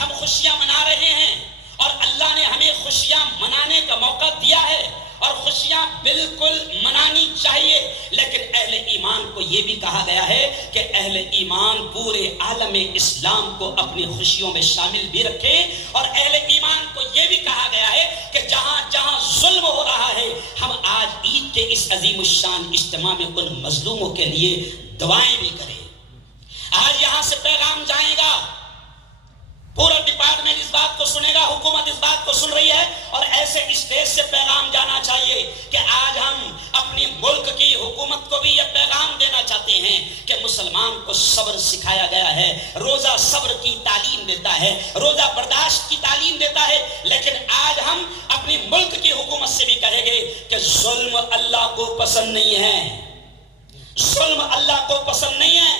ہم خوشیاں منا رہے ہیں اور اللہ نے ہمیں خوشیاں منانے کا موقع دیا ہے اور خوشیاں بالکل منانی چاہیے، لیکن اہل ایمان کو یہ بھی کہا گیا ہے کہ اہل ایمان پورے عالم اسلام کو اپنی خوشیوں میں شامل بھی رکھے، اور اہل ایمان کو یہ بھی کہا گیا ہے کہ جہاں جہاں ظلم ہو رہا ہے ہم آج عید کے اس عظیم الشان اجتماع میں ان مظلوموں کے لیے دعائیں بھی کریں۔ آج یہاں سے پیغام جائے گا، پورا ڈپارٹمنٹ اس بات کو سنے گا، حکومت اس بات کو سن رہی ہے، اور ایسے اسٹیج سے پیغام جانا چاہیے کہ آج ہم اپنی ملک کی حکومت کو بھی یہ پیغام دینا چاہتے ہیں کہ مسلمان کو صبر سکھایا گیا ہے، روزہ صبر کی تعلیم دیتا ہے، روزہ برداشت کی تعلیم دیتا ہے، لیکن آج ہم اپنی ملک کی حکومت سے بھی کہیں گے کہ ظلم اللہ کو پسند نہیں ہے، ظلم اللہ کو پسند نہیں ہے۔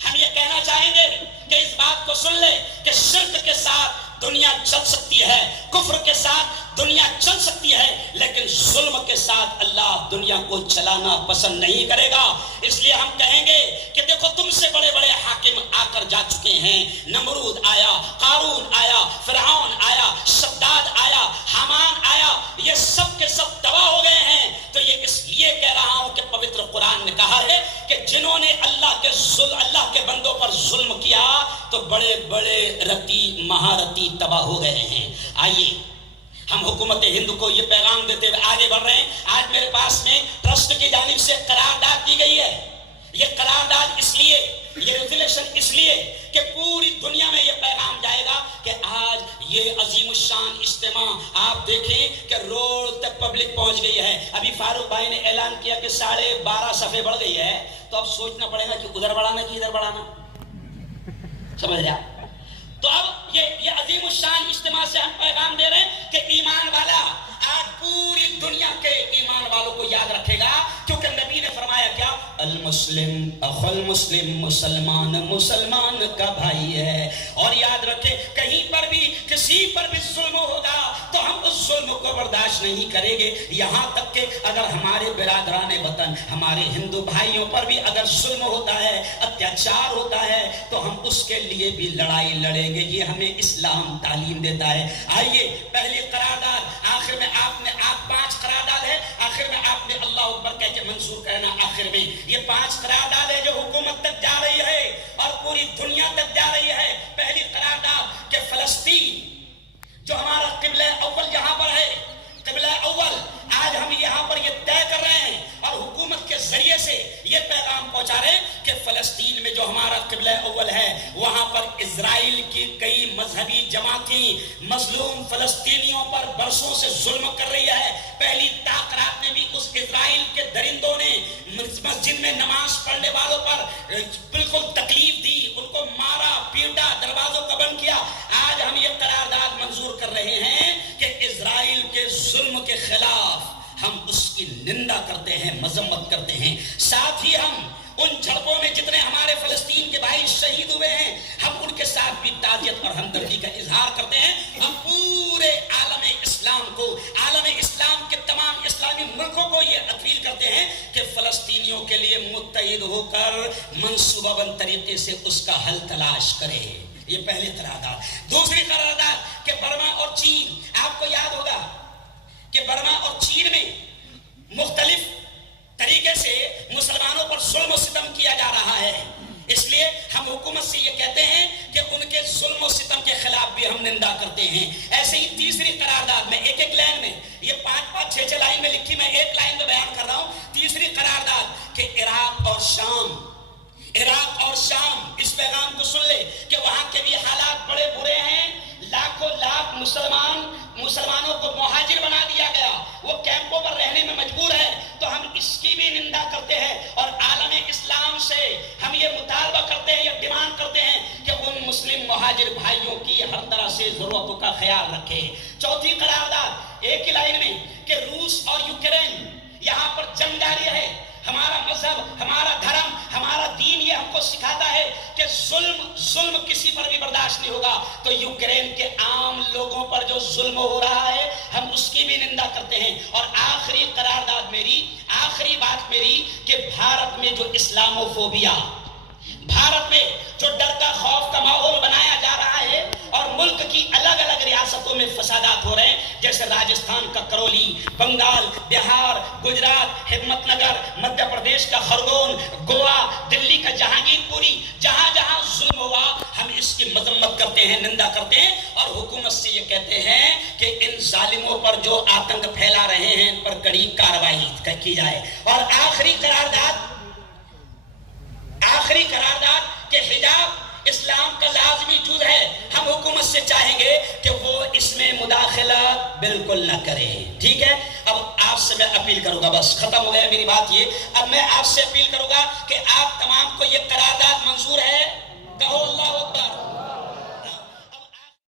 ہم یہ کہنا چاہیں گے کہ اس بات کو سن لے کہ شرک کے ساتھ دنیا چل سکتی ہے، کفر کے ساتھ دنیا چل سکتی ہے، لیکن ظلم کے ساتھ اللہ دنیا کو چلانا پسند نہیں کرے گا۔ اس لیے ہم کہیں گے کہ دیکھو تم سے بڑے بڑے حاکم آ کر جا چکے ہیں، نمرود آیا، قارون آیا، فرعون آیا، شداد آیا، حامان آیا، یہ سب کے سب تباہ ہو گئے ہیں۔ تو یہ اس لیے کہہ رہا ہوں کہ پوتر قرآن نے کہا ہے کہ جنہوں نے اللہ کے بندوں پر ظلم کیا تو بڑے بڑے رتی مہارتی تباہ ہو گئے ہیں۔ آئیے ہم حکومت ہند کو یہ پیغام دیتے ہوئے آگے بڑھ رہے ہیں۔ آج میرے پاس میں ٹرسٹ کی جانب سے قرارداد دی گئی ہے، یہ قرارداد اس لیے، یہ ریزولوشن اس لیے کہ پوری دنیا میں یہ پیغام جائے گا کہ آج یہ عظیم الشان اجتماع آپ دیکھیں کہ روڈ تک پبلک پہنچ گئی ہے۔ ابھی فاروق بھائی نے اعلان کیا کہ 12.5 صفحے بڑھ گئی ہے، تو اب سوچنا پڑے گا کہ ادھر بڑھانا کہ ادھر بڑھانا، سمجھ رہا؟ تو اب یہ عظیم الشان اجتماع سے ہم پیغام دے رہے ہیں کہ ایمان والا آج پوری دنیا کے ایمان والوں کو یاد رکھے گا، کیونکہ نبی نے فرمایا کیا؟ المسلم اخو المسلم، مسلمان مسلمان کا بھائی ہے۔ اور یاد رکھے کہیں پر بھی کسی پر بھی ظلم ہوگا تو ہم اس ظلم کو برداشت نہیں کریں گے، یہاں تک کہ اگر ہمارے برادران وطن، ہمارے ہندو بھائیوں پر بھی اگر ظلم ہوتا ہے، اتیاچار ہوتا ہے، تو ہم اس کے لیے بھی لڑائی لڑیں گے۔ یہ ہمیں اسلام تعلیم دیتا ہے۔ آئیے پہلی قرارداد، آخر میں آپ 5 قرارداد ہے، آخر میں آپ نے اللہ اکبر کہہ کے منظور کرنا۔ آخر میں یہ 5 قرارداد ہے جو حکومت تک جا رہی ہے اور پوری دنیا تک جا رہی ہے۔ پہلی قرارداد کہ فلسطین جو ہمارا قبلہ اول یہاں پر ہے، قبلہ اول، آج ہم یہاں پر یہ طے کر رہے ہیں اور حکومت کے ذریعے سے یہ پیغام پہنچا رہے ہیں کہ فلسطین میں جو ہمارا قبلہ اول ہے وہاں پر اسرائیل کی کئی مذہبی جماعتیں مظلوم فلسطینیوں پر برسوں سے ظلم کر رہی ہے۔ پہلی تاقرات میں بھی اس اسرائیل کے درندوں نے مسجد میں نماز پڑھنے والوں پر بالکل تکلیف دی، ان کو مارا پیٹا، دروازوں کو بند کیا۔ آج ہم یہ قرارداد منظور کر رہے ہیں کہ اسرائیل کے ظلم کے خلاف ہم اس کی نندا کرتے ہیں، مذمت کرتے ہیں۔ ساتھ ہی ہم ان جھڑپوں میں جتنے ہمارے فلسطین کے بھائی شہید ہوئے ہیں ہم ان کے ساتھ بھی تعزیت اور ہمدردی کا اظہار کرتے ہیں۔ ہم پورے عالم اسلام کو، عالم اسلام کے تمام اسلامی ملکوں کو یہ اپیل کرتے ہیں کہ فلسطینیوں کے لیے متحد ہو کر منصوبہ بند طریقے سے اس کا حل تلاش کرے۔ یہ پہلی قرارداد۔ دوسری قرارداد کہ برما اور چین، آپ کو یاد ہوگا کہ برما اور چین میں مختلف طریقے سے مسلمانوں پر ظلم و ستم کیا جا رہا ہے، اس لیے ہم حکومت سے یہ کہتے ہیں کہ ان کے ظلم و ستم کے خلاف بھی ہم نندا کرتے ہیں۔ ایسے ہی تیسری قرارداد میں ایک لائن میں، یہ 5 6 لائن میں لکھی، میں ایک لائن میں بیان کر رہا ہوں۔ تیسری قرارداد کہ عراق اور شام اس پیغام کو سن لے کہ وہاں کے بھی حالات بڑے برے ہیں، لاکھوں لاکھ مسلمانوں کو مہاجر بنا دیا گیا، وہ کیمپوں پر رہنے میں مجبور ہے، تو ہم اس کی بھی نندا کرتے ہیں اور عالم اسلام سے ہم یہ مطالبہ کرتے ہیں، یہ ڈیمانڈ کرتے ہیں کہ ان مسلم مہاجر بھائیوں کی ہر طرح سے ضرورتوں کا خیال رکھے۔ چوتھی قرارداد ایک ہی لائن میں کہ روس اور یوکرین یہاں پر جنگ جاری ہے۔ ہمارا مذہب، ہمارا دھرم، ہمارا دین یہ ہم کو سکھاتا ہے کہ ظلم کسی پر بھی برداشت نہیں ہوگا، تو یوکرین کے عام لوگوں پر جو ظلم ہو رہا ہے ہم اس کی بھی نندا کرتے ہیں۔ اور آخری قرارداد میری، آخری بات میری کہ بھارت میں جو اسلاموفوبیا، بھارت میں جو ڈر کا خوف کا ماحول بنایا جا رہا ہے اور ملک فسادات ہو رہے ہیں، جیسے راجستھان کا کرولی، بنگال، بہار، گجرات، ہمت نگر، مدھیہ پردیش کا خرگون، گوا، دلی کا جہانگیر پوری، جہاں جہاں ظلم ہوا ہم اس کی مذمت کرتے ہیں، نندا کرتے ہیں، اور حکومت سے یہ کہتے ہیں کہ ان ظالموں پر جو آتنک پھیلا رہے ہیں ان پر کڑی کارروائی کی جائے۔ اور آخری قرارداد کہ حجاب اسلام کا لازمی جز ہے، ہم حکومت سے چاہیں گے کہ وہ اس میں مداخلت بالکل نہ کرے، ٹھیک ہے؟ اب آپ سے میں اپیل کروں گا، بس ختم ہو گیا میری بات یہ، اب میں آپ سے اپیل کروں گا کہ آپ تمام کو یہ قرارداد منظور ہے؟ کہو اللہ اکبر۔